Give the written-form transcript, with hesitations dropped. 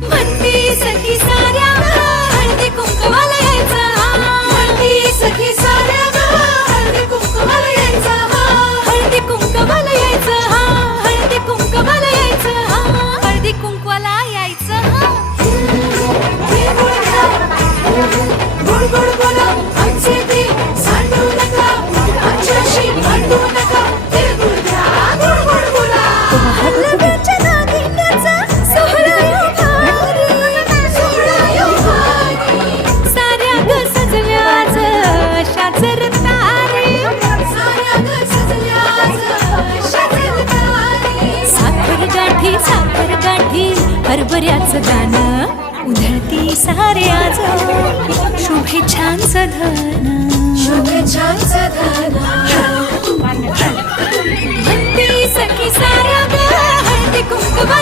म्हणती सखी साऱ्या हळदी कुंकवाला यायचा म्हणती सखी साऱ्या हळदी कुंकवाला यायचा हळदी कुंकवाला यायचं हळदी कुंकवाला यायचं हळदी कुंकवाला यायचं गोड गोड बोला आमचे ते सांडू नका आमच्याशी भांडू नका तिळगुळ घ्या गोड गोड बोला लग्नाच्या नागिन्याचा सोहळा यो भारी सोहळा यो भारी साऱ्या ग सजल्या आज अशाच रतारी साऱ्या ग सजल्या आज अशाच रतारी साखर गाठी हरभऱ्याचं दाणं उधळती सारे आज शुभेच्छांचं धन शुभेच्छांचं धन म्हणती सखी साऱ्या ग हळदी कुंकवा